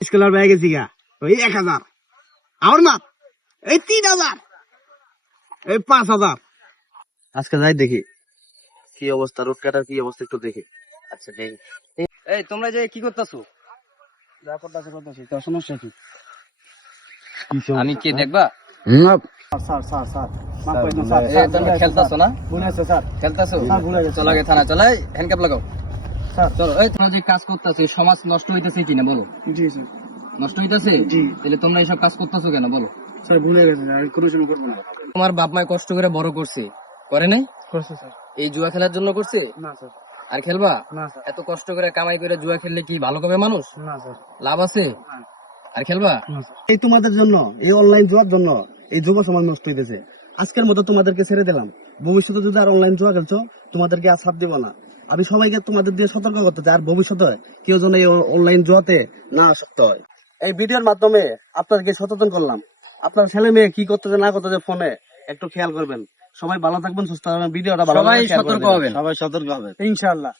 স্কুলের ব্যাগে গেছি গা ওই 1000 আমার মা এই 3000 এই 5000 আজকে যাই দেখি কি অবস্থা, রোড কাটার কি অবস্থা একটু দেখি। আচ্ছা দেখি। এই তোমরা যে কি করতেছো? যা করতেছি তোর সমস্যা কি? আমি কি দেখবা? স্যার স্যার স্যার মাফ এই করে দিন স্যার। তোমরা খেলতাছো না? ভুলে গেছে স্যার। খেলতাছো? স্যার ভুলে গেছে। চলো আগে থানা চলাই, হ্যান্ডকাপ লাগাও। স্যার চলো এই তোমরা যে কাজ করতেছো সমাজ নষ্ট হইতেছে কিনা বলো? জি স্যার। নষ্ট হইতেছে? জি। তাহলে তোমরা এইসব কাজ করতেছো কেন বলো? স্যার ভুলে গেছে স্যার, কোনো সময় করবো না। তোমার বাপ মায় কষ্ট করে বড় করছে, করে নাই? করছে স্যার। এই জুয়া খেলার জন্য করছে? না স্যার। আর খেলবা? না স্যার। এত কষ্ট করে কামাই করে জুয়া খেললে কি ভালো হবে মানুষ? না স্যার। লাভ আছে? আর খেলবা? এই তোমাদের জন্য, এই অনলাইন জুয়ার জন্য এই যুব সমাজ নষ্ট হইতেছে। আজকের মতো তোমাদেরকে ছেড়ে দিলাম, ভবিষ্যতে যদি আর অনলাইন জুয়া খেলছো তোমাদেরকে আর ছাড় দিব না। আমি সবাইকে তোমাদের দিয়ে সতর্ক করতে চাই, আর ভবিষ্যতে কেউ যেন এই অনলাইন জুয়াতে না আসক্ত হয়। এই ভিডিওর মাধ্যমে আপনাদেরকে সচেতন করলাম। আপনার ছেলে মেয়ে কি করতেছে না করতেছে ফোনে একটু খেয়াল করবেন। সবাই ভালো থাকবেন, সুস্থ থাকবেন। ভিডিওটা ভালো সবাই লাগলে share করে সতর্ক দিবেন। হবেন। সবাই সতর্ক হবেন ইনশাআল্লাহ।